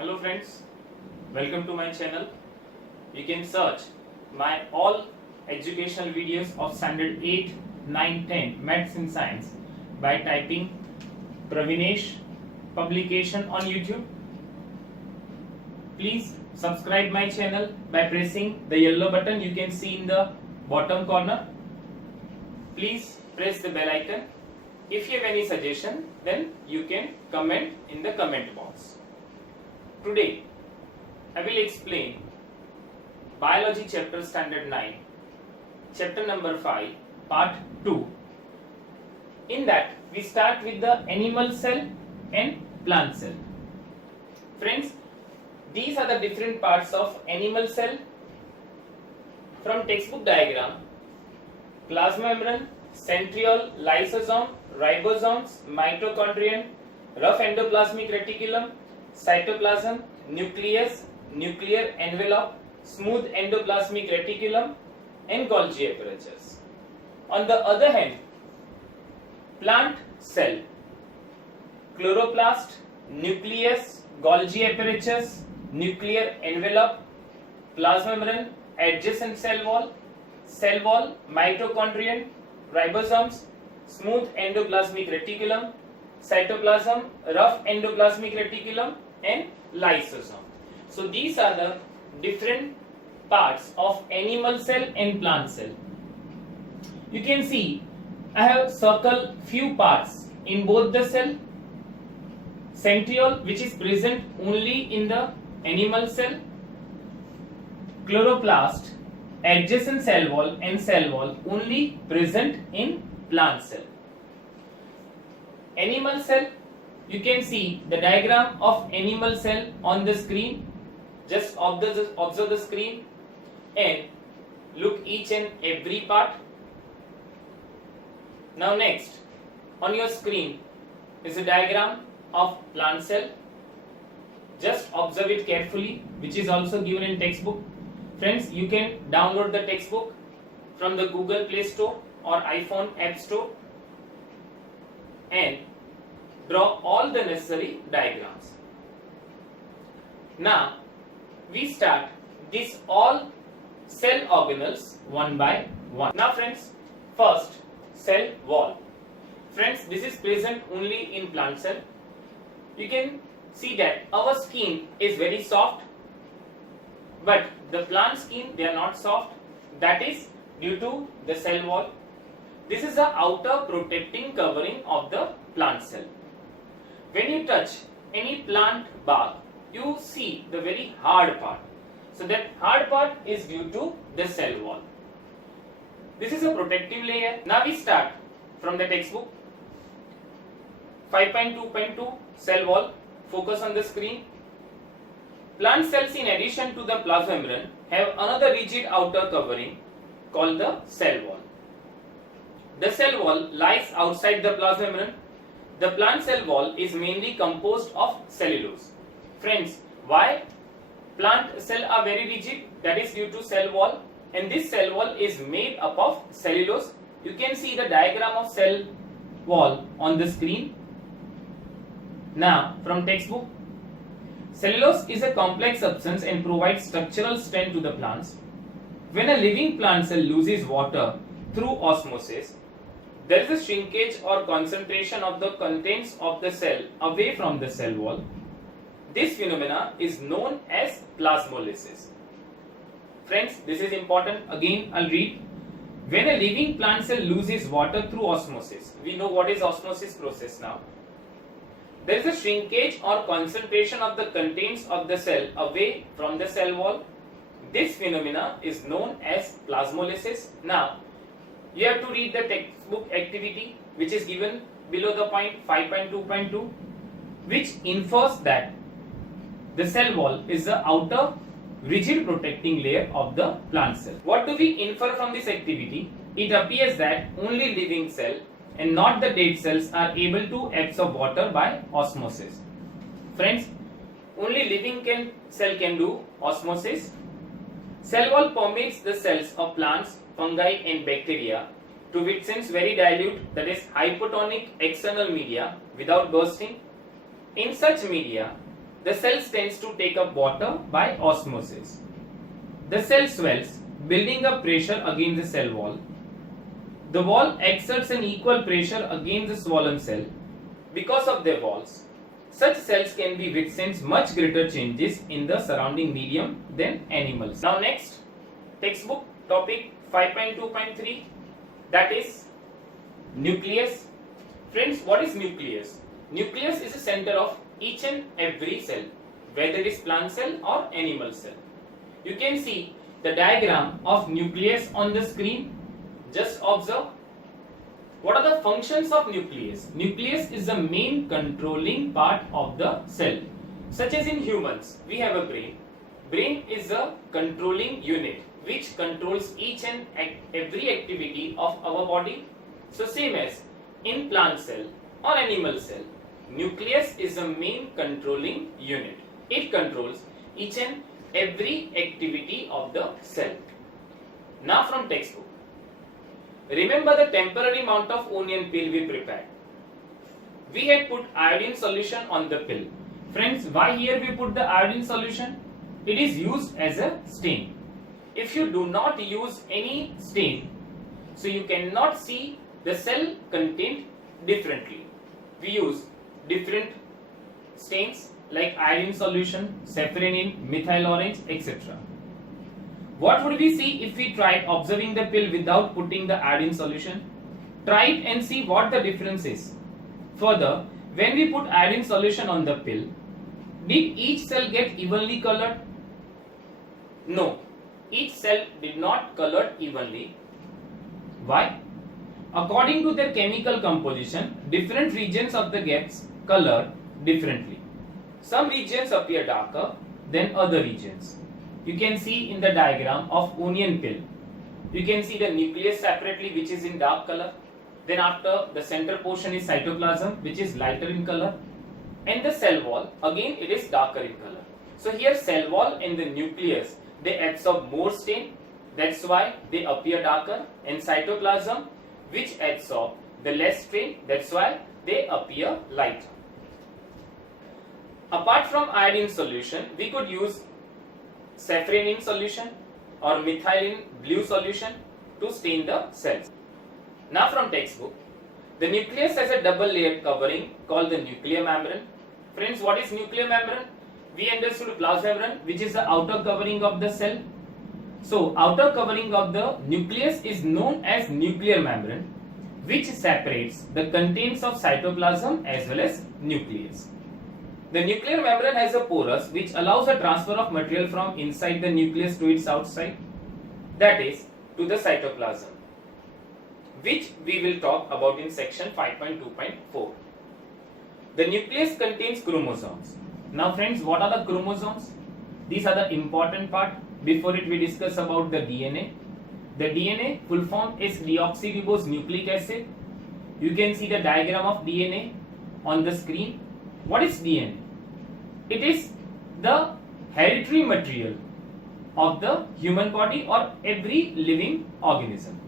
Hello friends, welcome to my channel. You can search my all educational videos of standard 8, 9, 10 Maths and Science by typing Pravinesh publication on YouTube. Please subscribe my channel by pressing the yellow button you can see in the bottom corner. Please press the bell icon. If you have any suggestion, then you can comment in the comment box. Today, I will explain Biology chapter standard 9, chapter number 5, part 2. In that, we start with the animal cell and plant cell. Friends, these are the different parts of animal cell. From textbook diagram, plasma membrane, centriole, lysosome, ribosomes, mitochondrion, rough endoplasmic reticulum, cytoplasm, nucleus, nuclear envelope, smooth endoplasmic reticulum, and Golgi aperitures. On the other hand, plant cell, chloroplast, nucleus, Golgi aperitures, nuclear envelope, plasma membrane, adjacent cell wall, mitochondrion, ribosomes, smooth endoplasmic reticulum, cytoplasm, rough endoplasmic reticulum, and lysosome. So these are the different parts of animal cell and plant cell. You can see I have circled few parts in both the cell. Centriole, which is present only in the animal cell, chloroplast, adjacent cell wall and cell wall only present in plant cell. Animal cell, you can see the diagram of animal cell on the screen. Just observe the screen and look each and every part. Now next, on your screen is a diagram of plant cell. Just observe it carefully, which is also given in textbook. Friends, you can download the textbook from the Google Play Store or iPhone App Store and draw all the necessary diagrams. Now, we start these all cell organelles one by one. Now friends, first cell wall. Friends, this is present only in plant cell. You can see that our skin is very soft, but the plant skin, they are not soft. That is due to the cell wall. This is the outer protecting covering of the plant cell. When you touch any plant bark, you see the very hard part. So that hard part is due to the cell wall. This is a protective layer. Now we start from the textbook. 5.2.2 cell wall. Focus on the screen. Plant cells, in addition to the plasma membrane, have another rigid outer covering called the cell wall. The cell wall lies outside the plasma membrane. The plant cell wall is mainly composed of cellulose. Friends, why plant cell are very rigid? That is due to cell wall, and this cell wall is made up of cellulose. You can see the diagram of cell wall on the screen. Now, from textbook, cellulose is a complex substance and provides structural strength to the plants. When a living plant cell loses water through osmosis, there is a shrinkage or concentration of the contents of the cell away from the cell wall. This phenomena is known as plasmolysis. Friends, this is important. Again, I'll read. When a living plant cell loses water through osmosis, we know what is osmosis process now. There is a shrinkage or concentration of the contents of the cell away from the cell wall. This phenomena is known as plasmolysis. Now, you have to read the textbook activity which is given below the point 5.2.2, which infers that the cell wall is the outer rigid protecting layer of the plant cell. What do we infer from this activity? It appears that only living cell and not the dead cells are able to absorb water by osmosis. Friends, only living cell can do osmosis. Cell wall permeates the cells of plants, fungi and bacteria to withstand very dilute, that is hypotonic external media without bursting. In such media, the cells tends to take up water by osmosis. The cell swells, building up pressure against the cell wall. The wall exerts an equal pressure against the swollen cell. Because of their walls, such cells can be withstand much greater changes in the surrounding medium than animals. Now next, textbook topic 5.2.3, that is nucleus. Friends, what is nucleus? Nucleus is the center of each and every cell, whether it is plant cell or animal cell. You can see the diagram of nucleus on the screen. Just observe. What are the functions of nucleus? Nucleus is the main controlling part of the cell. Such as in humans, we have a brain. Brain is a controlling unit which controls each and every activity of our body. So same as in plant cell or animal cell, nucleus is the main controlling unit. It controls each and every activity of the cell. Now from textbook. Remember the temporary amount of onion peel we prepared. We had put iodine solution on the pill. Friends, why here we put the iodine solution? It is used as a stain. If you do not use any stain, so you cannot see the cell content differently. We use different stains like iodine solution, safranin, methyl orange, etc. What would we see if we tried observing the pill without putting the iodine solution? Try it and see what the difference is. Further, when we put iodine solution on the pill, did each cell get evenly colored? No, each cell did not color evenly. Why? According to their chemical composition, different regions of the gets color differently. Some regions appear darker than other regions. You can see in the diagram of onion peel. You can see the nucleus separately, which is in dark color. Then after, the center portion is cytoplasm, which is lighter in color. And the cell wall, again it is darker in color. So here cell wall and the nucleus, they absorb more stain. That's why they appear darker. And cytoplasm, which absorb the less stain, that's why they appear lighter. Apart from iodine solution, we could use safranin solution or methylene blue solution to stain the cells. Now from textbook, the nucleus has a double layered covering called the nuclear membrane. Friends, what is nuclear membrane? We understood plasmembrane, which is the outer covering of the cell. So outer covering of the nucleus is known as nuclear membrane, which separates the contents of cytoplasm as well as nucleus. The nuclear membrane has a porus which allows a transfer of material from inside the nucleus to its outside, that is, to the cytoplasm, which we will talk about in section 5.2.4. The nucleus contains chromosomes. Now friends, what are the chromosomes? These are the important part. Before it we discuss about the DNA. The DNA full form is deoxyribose nucleic acid. You can see the diagram of DNA on the screen. What is DNA? It is the hereditary material of the human body or every living organism.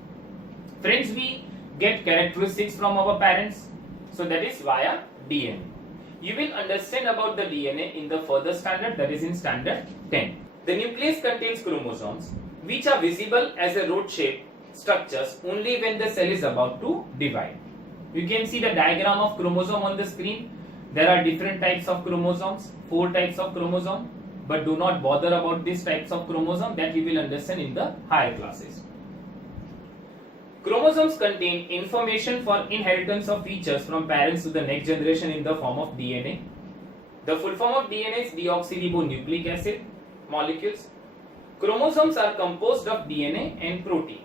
Friends, we get characteristics from our parents, so that is via DNA. You will understand about the DNA in the further standard, that is in standard 10. The nucleus contains chromosomes which are visible as a rod-shaped structures only when the cell is about to divide. You can see the diagram of chromosome on the screen. There are different types of chromosomes, 4 types of chromosome, but do not bother about these types of chromosome, that you will understand in the higher classes. Chromosomes contain information for inheritance of features from parents to the next generation in the form of DNA. The full form of DNA is deoxyribonucleic acid molecules. Chromosomes are composed of DNA and protein.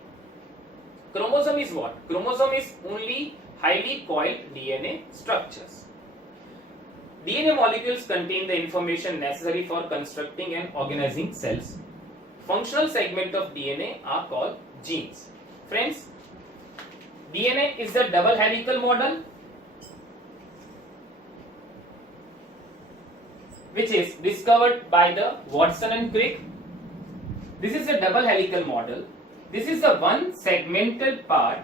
Chromosome is what? Chromosome is only highly coiled DNA structures. DNA molecules contain the information necessary for constructing and organizing cells. Functional segments of DNA are called genes. Friends, DNA is the double helical model which is discovered by the Watson and Crick. This is a double helical model. This is the one segmental part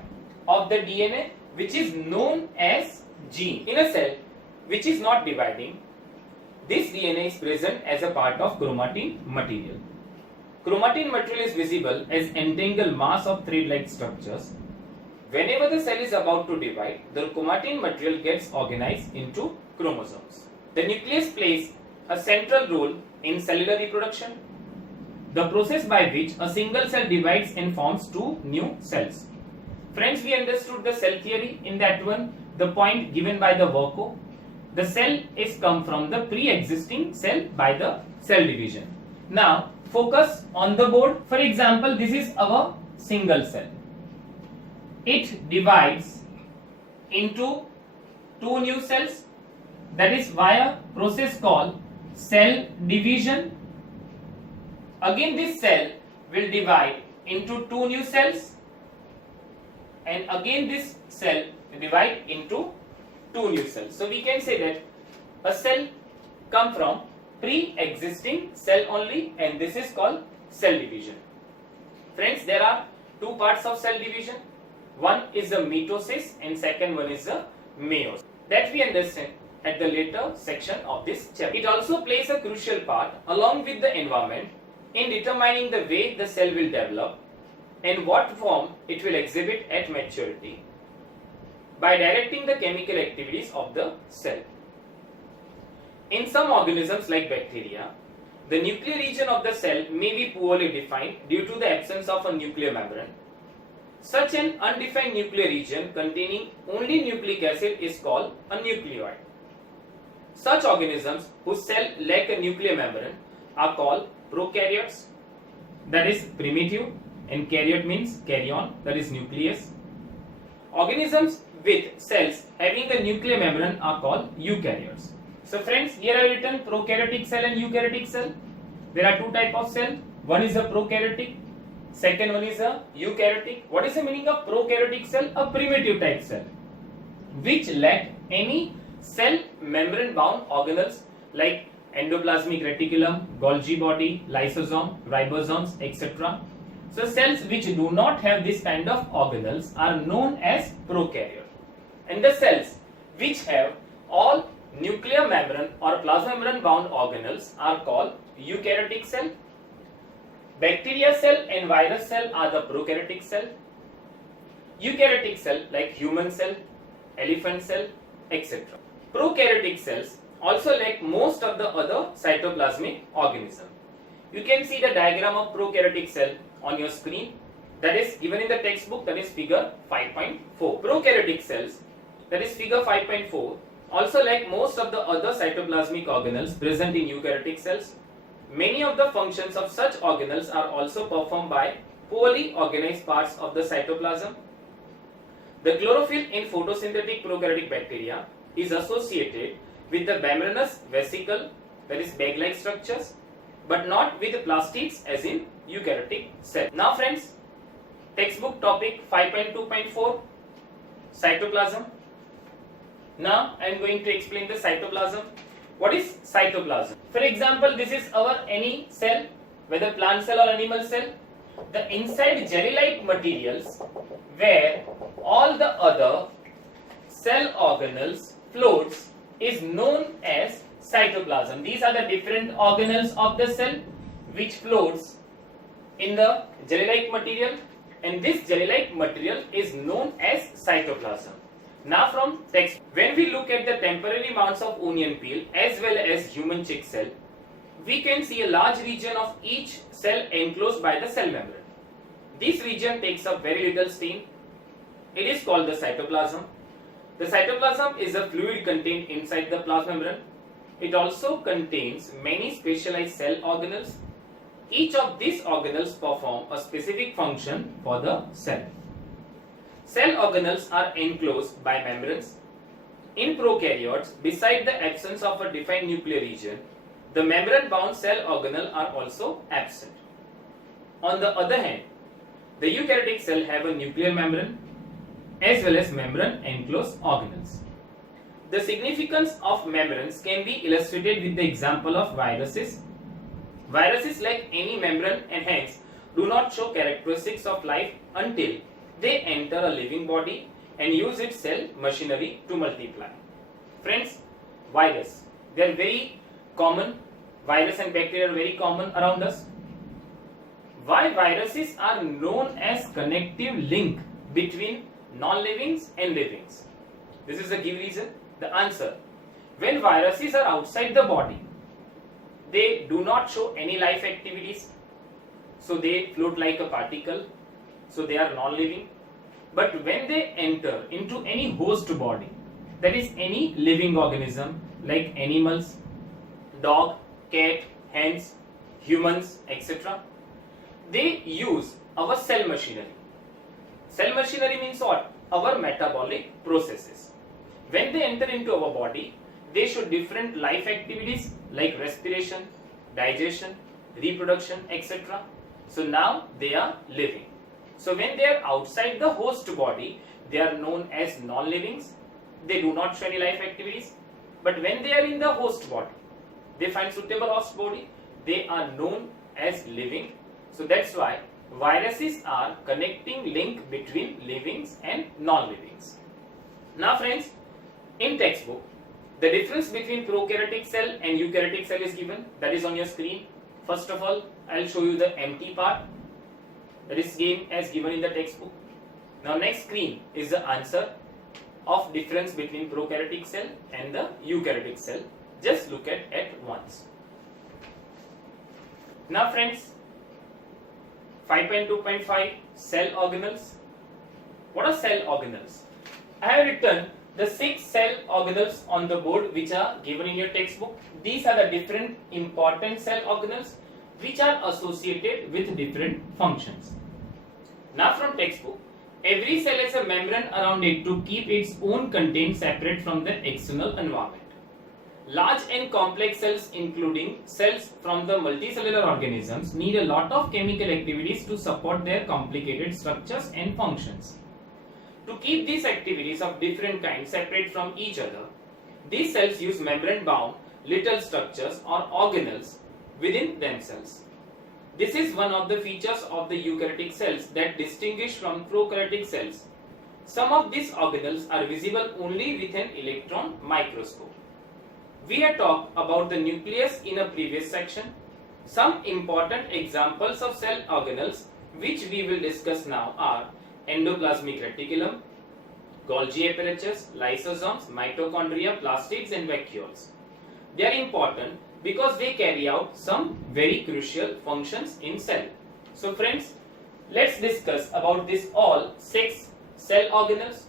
of the DNA which is known as gene. In a cell which is not dividing, This DNA is present as a part of chromatin material. Chromatin material is visible as entangled mass of thread-like structures. Whenever the cell is about to divide, the chromatin material gets organized into chromosomes. The nucleus plays a central role in cellular reproduction, the process by which a single cell divides and forms two new cells. Friends, we understood the cell theory in that one, the point given by the Vercoe. The cell is come from the pre-existing cell by the cell division. Now, focus on the board. For example, this is our single cell. It divides into two new cells, that is via process called cell division. Again, this cell will divide into two new cells, and again this cell will divide into two new cells. So we can say that a cell come from pre-existing cell only, and this is called cell division. Friends, there are two parts of cell division. One is the mitosis and second one is the meiosis. That we understand at the later section of this chapter. It also plays a crucial part along with the environment in determining the way the cell will develop and what form it will exhibit at maturity by directing the chemical activities of the cell. In some organisms like bacteria, the nuclear region of the cell may be poorly defined due to the absence of a nuclear membrane. Such an undefined nuclear region containing only nucleic acid is called a nucleoid. Such organisms whose cell lack a nuclear membrane are called prokaryotes, that is primitive, and karyote means karyon, that is nucleus. Organisms with cells having a nuclear membrane are called eukaryotes. So friends, here I have written prokaryotic cell and eukaryotic cell. There are two types of cell. One is a prokaryotic, second one is a eukaryotic. What is the meaning of prokaryotic cell? A primitive type cell which lack any cell membrane bound organelles like endoplasmic reticulum, Golgi body, lysosome, ribosomes, etc. So cells which do not have this kind of organelles are known as prokaryote. And the cells which have all nuclear membrane or plasma membrane bound organelles are called eukaryotic cell. Bacteria cell and virus cell are the prokaryotic cell. Eukaryotic cell like human cell, elephant cell, etc. Prokaryotic cells also lack most of the other cytoplasmic organism. You can see the diagram of prokaryotic cell on your screen, that is given in the textbook, that is figure 5.4. Prokaryotic cells, that is figure 5.4, also lack most of the other cytoplasmic organelles present in eukaryotic cells. Many of the functions of such organelles are also performed by poorly organized parts of the cytoplasm. The chlorophyll in photosynthetic prokaryotic bacteria is associated with the membranous vesicle, that is bag-like structures, but not with the plastids as in eukaryotic cell. Now friends, textbook topic 5.2.4, cytoplasm. Now I am going to explain the cytoplasm. What is cytoplasm? For example, this is our any cell, whether plant cell or animal cell. The inside jelly-like materials where all the other cell organelles floats is known as cytoplasm. These are the different organelles of the cell which floats in the jelly-like material, and this jelly-like material is known as cytoplasm. Now from text, when we look at the temporary mounts of onion peel as well as human chick cell, we can see a large region of each cell enclosed by the cell membrane. This region takes up very little steam. It is called the cytoplasm. The cytoplasm is a fluid contained inside the plasma membrane. It also contains many specialized cell organelles. Each of these organelles perform a specific function for the cell. Cell organelles are enclosed by membranes. In prokaryotes, beside the absence of a defined nuclear region, the membrane-bound cell organelle are also absent. On the other hand, the eukaryotic cell have a nuclear membrane as well as membrane-enclosed organelles. The significance of membranes can be illustrated with the example of viruses. Viruses lack any membrane and hence do not show characteristics of life until they enter a living body and use its cell machinery to multiply. Friends, virus, they are very common. Virus and bacteria are very common around us. Why viruses are known as connective link between non-livings and livings? This is the give reason. The answer: when viruses are outside the body, they do not show any life activities, so they float like a particle, so they are non-living. But when they enter into any host body, that is any living organism like animals, dog, cat, hens, humans, etc., they use our cell machinery. Cell machinery means what? Our metabolic processes. When they enter into our body, they show different life activities like respiration, digestion, reproduction, etc. So now they are living. So when they are outside the host body, they are known as non-livings. They do not show any life activities. But when they are in the host body, they find suitable host body, they are known as living. So that's why viruses are connecting link between livings and non-livings. Now friends, in textbook, the difference between prokaryotic cell and eukaryotic cell is given. That is on your screen. First of all, I'll show you the empty part. That is same as given in the textbook. Now next screen is the answer of difference between prokaryotic cell and the eukaryotic cell. Just look at once. Now friends, 5.2.5 cell organelles. What are cell organelles? I have written the 6 cell organelles on the board which are given in your textbook. These are the different important cell organelles which are associated with different functions. Now from textbook, every cell has a membrane around it to keep its own content separate from the external environment. Large and complex cells, including cells from the multicellular organisms, need a lot of chemical activities to support their complicated structures and functions. To keep these activities of different kinds separate from each other, these cells use membrane-bound little structures or organelles within themselves. This is one of the features of the eukaryotic cells that distinguish from prokaryotic cells. Some of these organelles are visible only with an electron microscope. We had talked about the nucleus in a previous section. Some important examples of cell organelles which we will discuss now are endoplasmic reticulum, Golgi apparatus, lysosomes, mitochondria, plastids and vacuoles. They are important because they carry out some very crucial functions in cell. So friends, let's discuss about this all 6 cell organelles.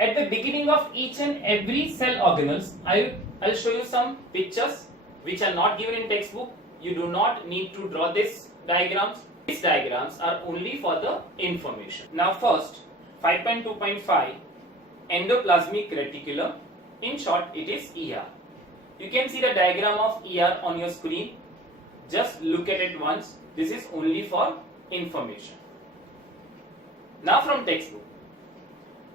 At the beginning of each and every cell organelles, I'll show you some pictures which are not given in textbook. You do not need to draw these diagrams. These diagrams are only for the information. Now first, 5.2.5 endoplasmic reticulum. In short, it is ER. You can see the diagram of ER on your screen. Just look at it once. This is only for information. Now from textbook.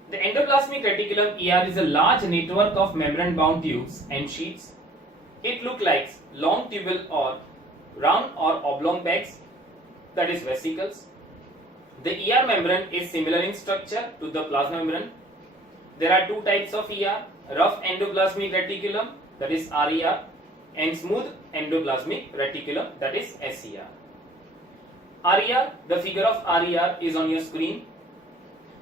The endoplasmic reticulum ER is a large network of membrane-bound tubes and sheets. It looks like long tubule or round or oblong bags, that is vesicles. The ER membrane is similar in structure to the plasma membrane. There are 2 types of ER, rough endoplasmic reticulum, that is RER, and smooth endoplasmic reticulum, that is SER. RER, the figure of RER is on your screen.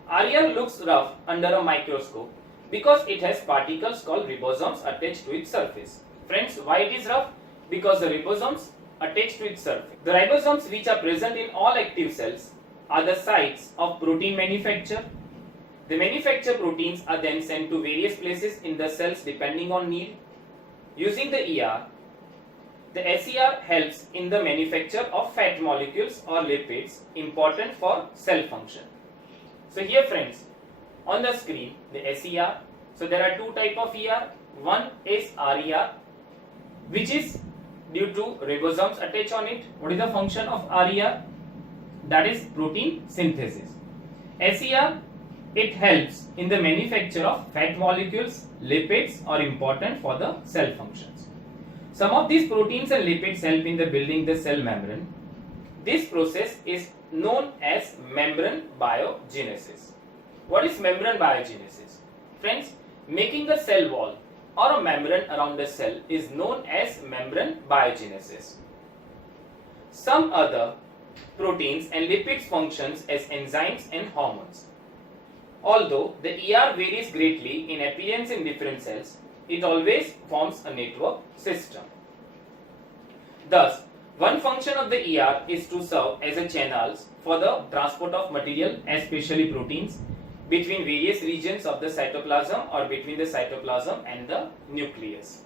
RER looks rough under a microscope because it has particles called ribosomes attached to its surface. Friends, why it is rough? Because the ribosomes attached to its surface. The ribosomes which are present in all active cells are the sites of protein manufacture. The manufactured proteins are then sent to various places in the cells depending on need. Using the ER, the SER helps in the manufacture of fat molecules or lipids important for cell function. So here friends, on the screen, the SER. So there are 2 types of ER. One is RER, which is due to ribosomes attached on it. What is the function of RER? That is protein synthesis. SER, it helps in the manufacture of fat molecules, lipids are important for the cell functions. Some of these proteins and lipids help in the building the cell membrane. This process is known as membrane biogenesis. What is membrane biogenesis? Friends, making the cell wall or a membrane around a cell is known as membrane biogenesis. Some other proteins and lipids functions as enzymes and hormones. Although the ER varies greatly in appearance in different cells, it always forms a network system. Thus, one function of the ER is to serve as a channels for the transport of material, especially proteins, between various regions of the cytoplasm or between the cytoplasm and the nucleus.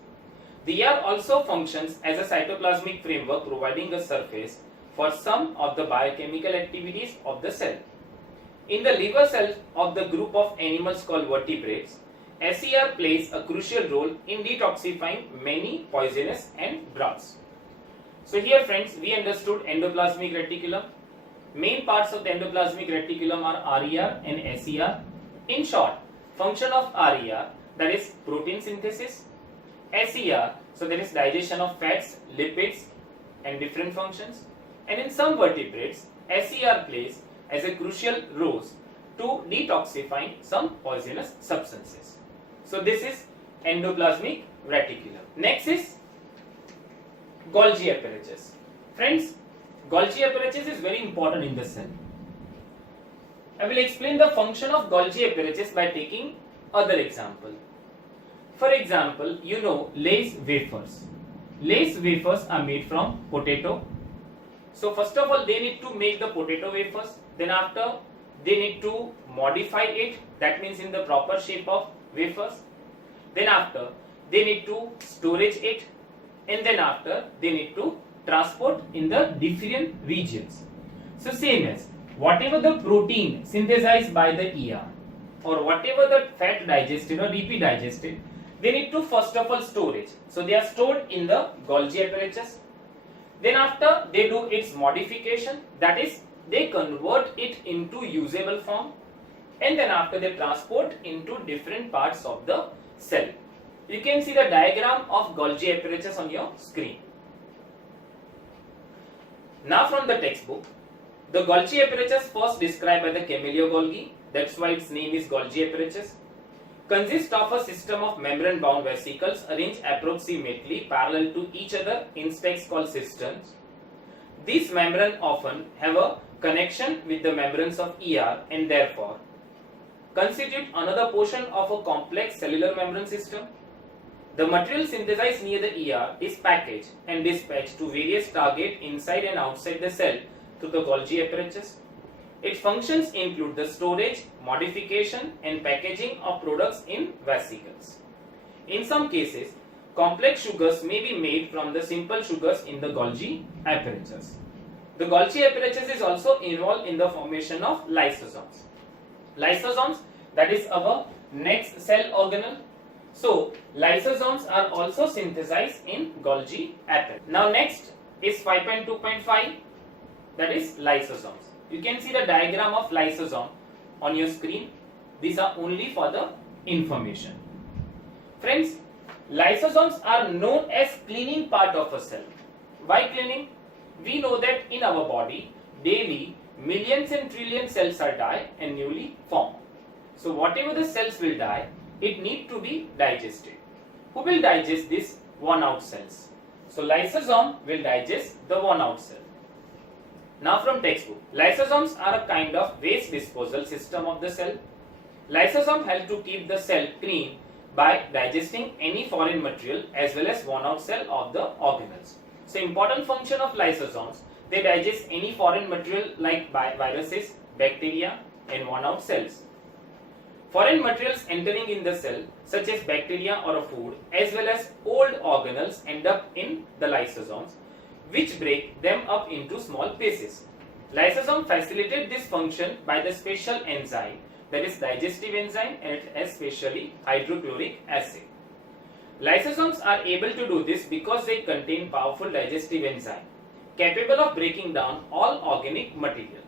The ER also functions as a cytoplasmic framework, providing a surface for some of the biochemical activities of the cell. In the liver cells of the group of animals called vertebrates, SER plays a crucial role in detoxifying many poisonous and drugs. So here friends, we understood endoplasmic reticulum. Main parts of the endoplasmic reticulum are RER and SER. In short, function of RER, that is protein synthesis. SER, so there is digestion of fats, lipids and different functions. And in some vertebrates, SER plays as a crucial role to detoxifying some poisonous substances. So this is endoplasmic reticulum. Next is Golgi apparatus. Friends, Golgi apparatus is very important in the cell. I will explain the function of Golgi apparatus by taking other example. For example, you know Lay's wafers. Lay's wafers are made from potato. So first of all, they need to make the potato wafers. Then after, they need to modify it. That means in the proper shape of wafers. Then after, they need to storage it. And then after, they need to transport in the different regions. So same as whatever the protein synthesized by the ER or whatever the fat digested or DP digested, they need to first of all storage. So they are stored in the Golgi apparatus. Then after, they do its modification, that is they convert it into usable form, and then after they transport into different parts of the cell. You can see the diagram of Golgi apparatus on your screen. Now from the textbook, the Golgi apparatus first described by the Camillo Golgi, that's why its name is Golgi apparatus, consists of a system of membrane bound vesicles arranged approximately parallel to each other in stacks called cisterns. These membranes often have a connection with the membranes of ER and therefore constitute another portion of a complex cellular membrane system. The material synthesized near the ER is packaged and dispatched to various targets inside and outside the cell through the Golgi apparatus. Its functions include the storage, modification and packaging of products in vesicles. In some cases, complex sugars may be made from the simple sugars in the Golgi apparatus. The Golgi apparatus is also involved in the formation of lysosomes. Lysosomes, that is our next cell organelle. So, lysosomes are also synthesized in Golgi apparatus. Now next is 5.2.5, that is lysosomes. You can see the diagram of lysosome on your screen. These are only for the information. Friends, lysosomes are known as cleaning part of a cell. Why cleaning? We know that in our body, daily millions and trillion cells are die and newly formed. So whatever the cells will die, it need to be digested. Who will digest this worn out cells? So lysosome will digest the worn out cell. Now from textbook, lysosomes are a kind of waste disposal system of the cell. Lysosome help to keep the cell clean by digesting any foreign material as well as worn out cell of the organelles. So important function of lysosomes, they digest any foreign material like viruses, bacteria and worn out cells. Foreign materials entering in the cell such as bacteria or a food as well as old organelles end up in the lysosomes, which break them up into small pieces. Lysosome facilitate this function by the special enzyme, that is digestive enzyme, and it especially hydrochloric acid. Lysosomes are able to do this because they contain powerful digestive enzyme capable of breaking down all organic material.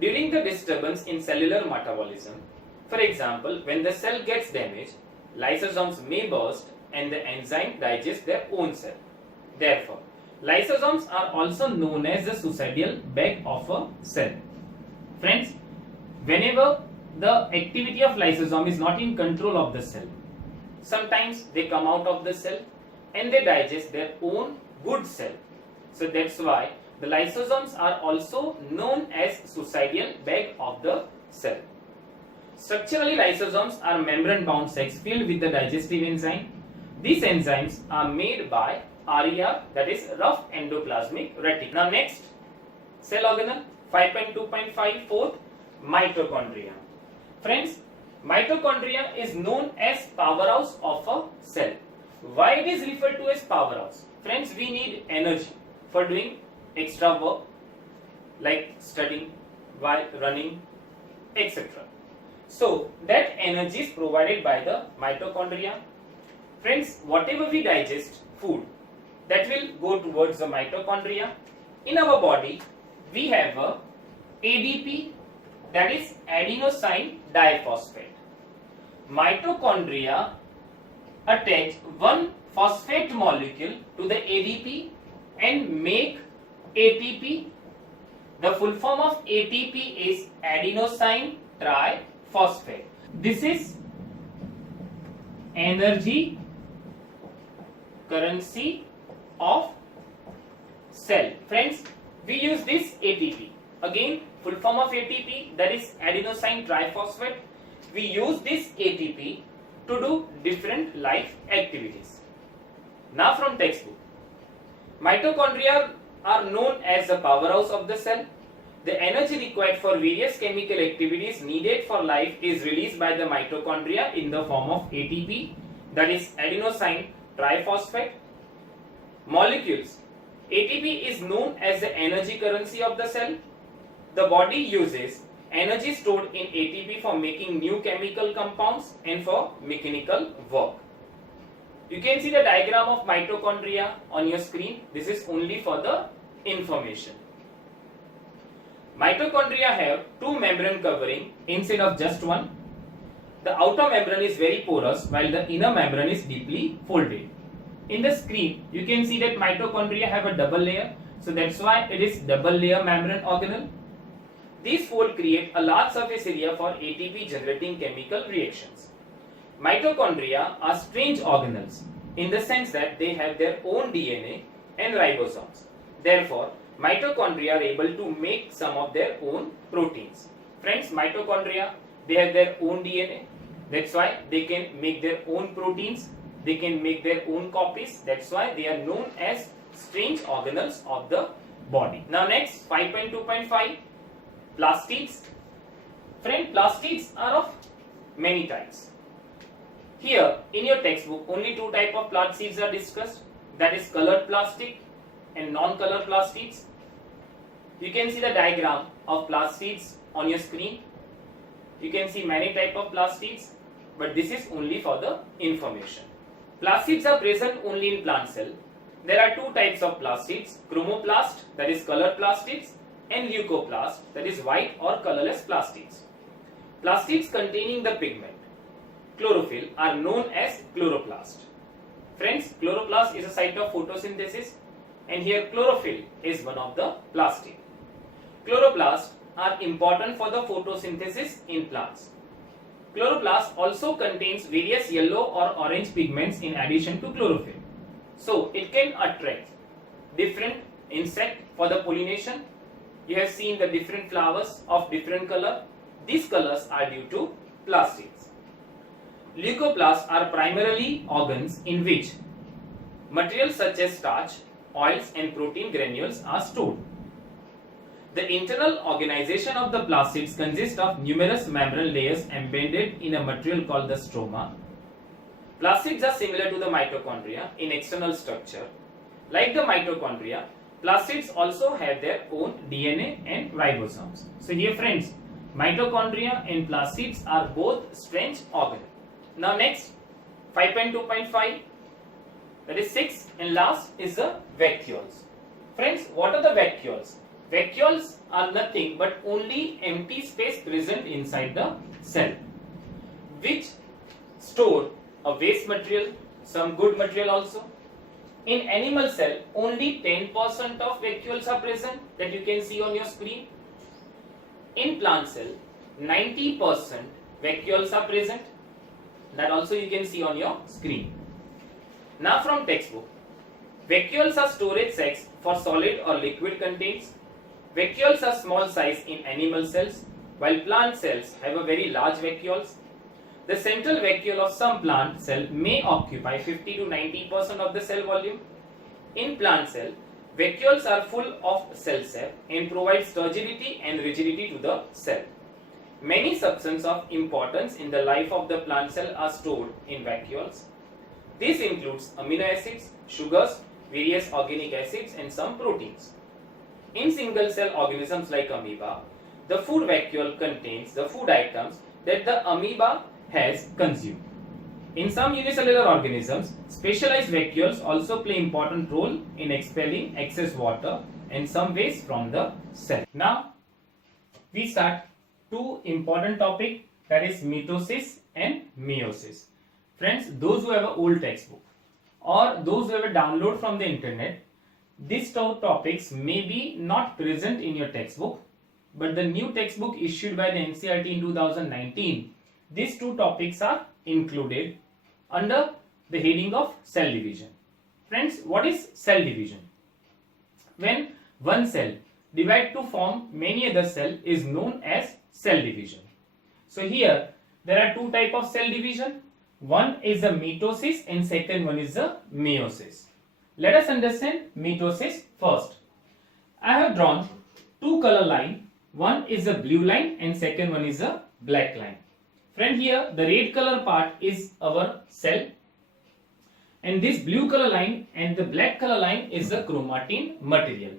During the disturbance in cellular metabolism, for example, when the cell gets damaged, lysosomes may burst and the enzyme digests their own cell. Therefore, lysosomes are also known as the suicidal bag of a cell. Friends, whenever the activity of lysosome is not in control of the cell, sometimes they come out of the cell and they digest their own good cell. So that's why the lysosomes are also known as suicidal bag of the cell. Structurally, lysosomes are membrane-bound sacs filled with the digestive enzyme. These enzymes are made by RER, that is rough endoplasmic reticulum. Now next, cell organelle 5.2.5, fourth, mitochondria. Friends, mitochondria is known as powerhouse of a cell. Why it is referred to as powerhouse? Friends, we need energy for doing extra work like studying, while running, etc. So that energy is provided by the mitochondria. Friends, whatever we digest food, that will go towards the mitochondria. In our body, we have a ADP, that is adenosine diphosphate. Mitochondria attach one phosphate molecule to the ADP and make ATP. The full form of ATP is adenosine triphosphate. This is energy currency of cell. Friends, we use this ATP. Again, full form of ATP, that is adenosine triphosphate. We use this ATP to do different life activities. Now from textbook. Mitochondria are known as the powerhouse of the cell. The energy required for various chemical activities needed for life is released by the mitochondria in the form of ATP, that is adenosine triphosphate. Molecules. ATP is known as the energy currency of the cell. The body uses energy stored in ATP for making new chemical compounds and for mechanical work. You can see the diagram of mitochondria on your screen. This is only for the information. Mitochondria have two membrane covering instead of just one. The outer membrane is very porous while the inner membrane is deeply folded. In the screen, you can see that mitochondria have a double layer. So that's why it is double layer membrane organelle. These folds create a large surface area for ATP generating chemical reactions. Mitochondria are strange organelles in the sense that they have their own DNA and ribosomes. Therefore, mitochondria are able to make some of their own proteins. Friends, mitochondria, they have their own DNA. That's why they can make their own proteins. They can make their own copies. That's why they are known as strange organelles of the body. Now next, 5.2.5, plastids. Friend, plastids are of many types. Here in your textbook, only two types of plastids are discussed. That is colored plastid and non-colored plastids. You can see the diagram of plastids on your screen. You can see many types of plastids, but this is only for the information. Plastids are present only in plant cell. There are two types of plastids, chromoplast, that is colored plastids, and leucoplast, that is white or colorless plastids. Plastids containing the pigment chlorophyll are known as chloroplast. Friends, chloroplast is a site of photosynthesis, and here chlorophyll is one of the plastid. Chloroplasts are important for the photosynthesis in plants. Chloroplast also contains various yellow or orange pigments in addition to chlorophyll. So it can attract different insects for the pollination. You have seen the different flowers of different color. These colors are due to plastids. Leucoplasts are primarily organs in which materials such as starch, oils and protein granules are stored. The internal organization of the plastids consists of numerous membrane layers embedded in a material called the stroma. Plastids are similar to the mitochondria in external structure. Like the mitochondria, plastids also have their own DNA and ribosomes. So here friends, mitochondria and plastids are both strange organelles. Now next, 5.2.5, that is 6, and last is the vacuoles. Friends, what are the vacuoles? Vacuoles are nothing but only empty space present inside the cell, which store a waste material, some good material also. In animal cell, only 10% of vacuoles are present, that you can see on your screen. In plant cell, 90% vacuoles are present. That also you can see on your screen. Now from textbook. Vacuoles are storage sacs for solid or liquid contents. Vacuoles are small size in animal cells, while plant cells have a very large vacuoles. The central vacuole of some plant cell may occupy 50 to 90% of the cell volume. In plant cell, vacuoles are full of cell sap and provide turgidity and rigidity to the cell. Many substances of importance in the life of the plant cell are stored in vacuoles. This includes amino acids, sugars, various organic acids and some proteins. In single cell organisms like amoeba, the food vacuole contains the food items that the amoeba has consumed. In some unicellular organisms, specialized vacuoles also play important role in expelling excess water and some waste from the cell. Now, we start two important topics, that is mitosis and meiosis. Friends, those who have an old textbook or those who have a download from the internet, these two topics may be not present in your textbook, but the new textbook issued by the NCERT in 2019, these two topics are included under the heading of cell division. Friends, what is cell division? When one cell divides to form many other cells is known as cell division. So here there are two types of cell division. One is the mitosis and second one is the meiosis. Let us understand mitosis first. I have drawn two color lines. One is the blue line and second one is the black line. Friend, here the red color part is our cell and this blue color line and the black color line is the chromatin material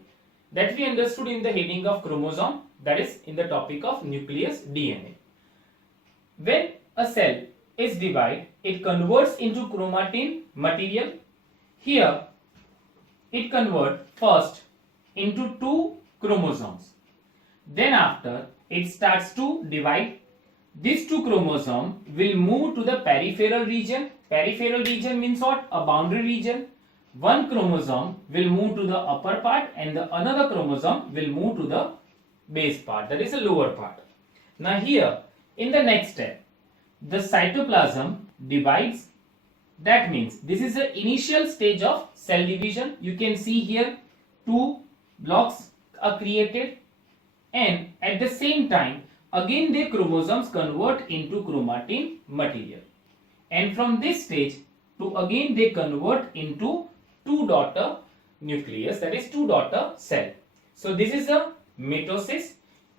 that we understood in the heading of chromosome, that is in the topic of nucleus DNA. When a cell is divided, it converts into chromatin material. Here it converts first into two chromosomes. Then after it starts to divide, these two chromosomes will move to the peripheral region. Peripheral region means what? A boundary region. One chromosome will move to the upper part and the another chromosome will move to the base part, that is the lower part. Now here in the next step, the cytoplasm divides. That means this is the initial stage of cell division. You can see here two blocks are created and at the same time again the chromosomes convert into chromatin material, and from this stage to again they convert into two daughter nucleus, that is two daughter cell. So this is a mitosis.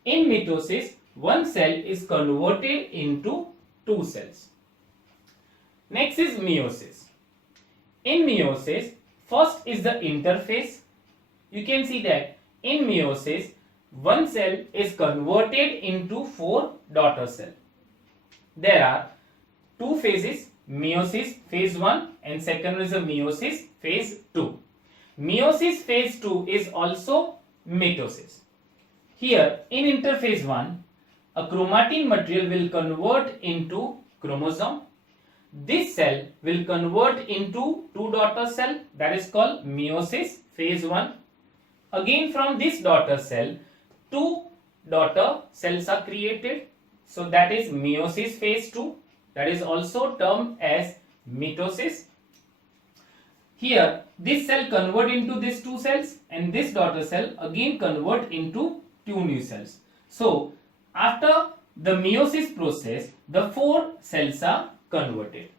In mitosis, one cell is converted into two cells. Next is meiosis. In meiosis, first is the interphase. You can see that in meiosis, one cell is converted into four daughter cells. There are two phases, meiosis phase 1 and second is the meiosis phase 2. Meiosis phase 2 is also mitosis. Here in interphase 1, a chromatin material will convert into chromosome. This cell will convert into two daughter cell, that is called meiosis phase 1. Again from this daughter cell, two daughter cells are created. So that is meiosis phase 2. That is also termed as mitosis. Here this cell convert into these two cells and this daughter cell again convert into two new cells. So after the meiosis process, the four cells are converted.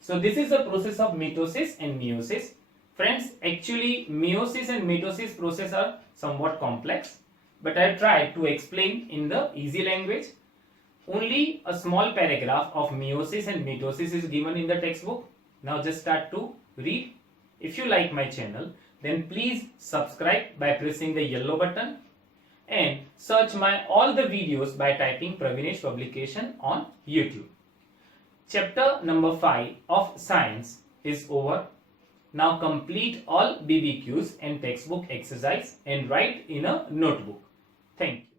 So this is the process of mitosis and meiosis. Friends, actually meiosis and mitosis process are somewhat complex, but I tried to explain in the easy language. Only a small paragraph of meiosis and mitosis is given in the textbook. Now just start to read. If you like my channel, then please subscribe by pressing the yellow button and search my all the videos by typing Pravinesh Publication on YouTube. Chapter number 5 of science is over. Now complete all BBQs and textbook exercise and write in a notebook. Thank you.